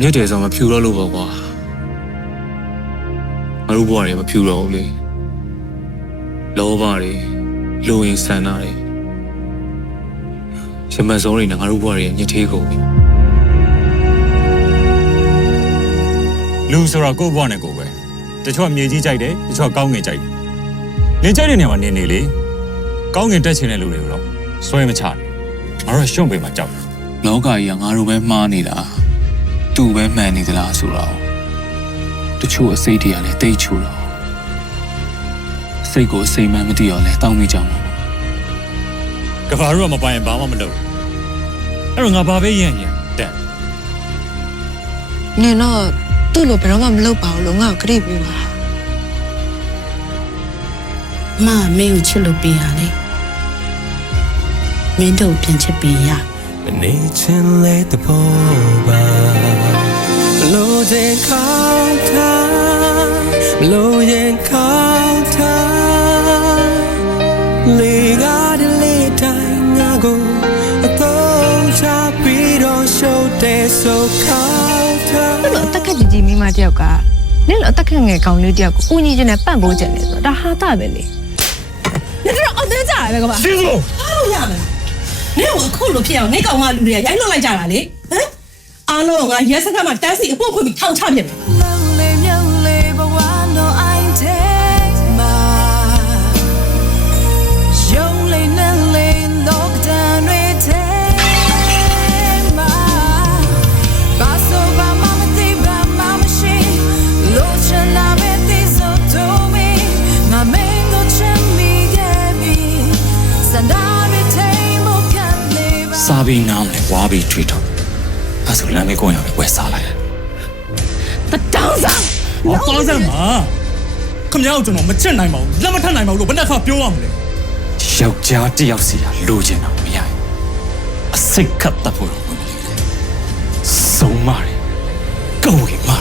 ညက်တယ်ဆိုမဖြူတော့လို့ပေါ့ကွာငါတို့ဘဝတွေမဖြူတော့ဘူးလေလောဘတွေလူရင်ဆန္ဒတွေရမစုံတွေနဲ့ငါတို့ဘဝတွေညစ်သေးကုန်ပြီလူဆိုတော့ကိုယ့်ဘဝနဲ့ကိုယ်ပဲတချို့ကမြေကြီးကြိုက်တယ်တချို့ကကောင်းငင်ကြိုက်တယ်လင်းကြိုက်တဲ့နေရာမှာနေနေလေကောင်းငင်တက်ချင်တဲ့လူတွေကိုတော့စွဲမချနဲ့ငါတို့ကရှုံ့ပေးမှကြောက်တယ်လောကကြီးကငါတို့ပဲမှားနေတာ သူ့ပဲမှန်နေသလားဆိုတော့တချို့အစိတ်တွေကလည်းတိတ်ချိုတော့စိတ်ကိုအစိမ်မှန်မသိတော့လဲတောင်းမိကြမှာပေါ့ကဘာတို့ကမပိုင်ရင်ဘာမှမလုပ်အဲ့တော့ငါဘာပဲရရင်တန်နင်တော့သူ့လိုဘယ်တော့မှမလုပ်ပါဘူးလို့ငါ့ကိုကြည့်ပေးပါမမင်းကိုချစ်လို့ပေးရလေမင်းတို့ပြန်ချစ်ပေးရမနေချင်လေတပေါ်ပါ မလို့တဲ့ခေါင်းထားမလို့ရင်ခေါင်းထားလေကားတဲ့လေတိုင်းငါကိုအတော့ချပြီးတော့ရှုပ်တဲ့ဆိုခေါင်းထားအဲ့လိုအသက်ကကြီးကြီးမိန်းမတယောက်ကနင့်လိုအသက်ခက်ငယ်ကောင်လေးတယောက်ကိုကိုကြီးချင်းနဲ့ပန့်ပိုးကြတယ်ဆိုတော့ဒါဟာတာပဲလေနင်တို့အောက်တန်းကြရပဲကမရှင်းစို့လို့ရမလားနင့်ကိုအခုလိုဖြစ်အောင်နေကောင်ကလူတွေကရိုက်လွတ်လိုက်ကြတာလေဟမ် အားလုံးကရဲစခန်းမှာတန်းစီအဖို့ဖွင့်ပြီးထောင်ချပြတယ် Lonely, lonely, but why no I take my Lonely, lonely, lockdown, we take my Paso pa mama ti ba mama shi Lucha na me ti so to me Na mengo chemi gemi Sandari take mo can live စားပြီးငောင်းလေဝါပြီးထွေးတော့ အဲ့ဆိုလမ်းမေးကိုရပဲဝယ်စားလိုက်တတောင်းစားဟောပါစမ်းပါခမ ्या ကိုကျွန်တော်မချစ်နိုင်ပါဘူးလက်မထပ်နိုင်ပါဘူးလို့ဘယ်နှခါပြောရမလဲယောက်ျားတစ်ယောက်စီကလိုချင်တာမရရင်အစိတ်ခတ်တတ်ဖို့တော့မလို့လေစုံမတယ်ကောင်းဝင်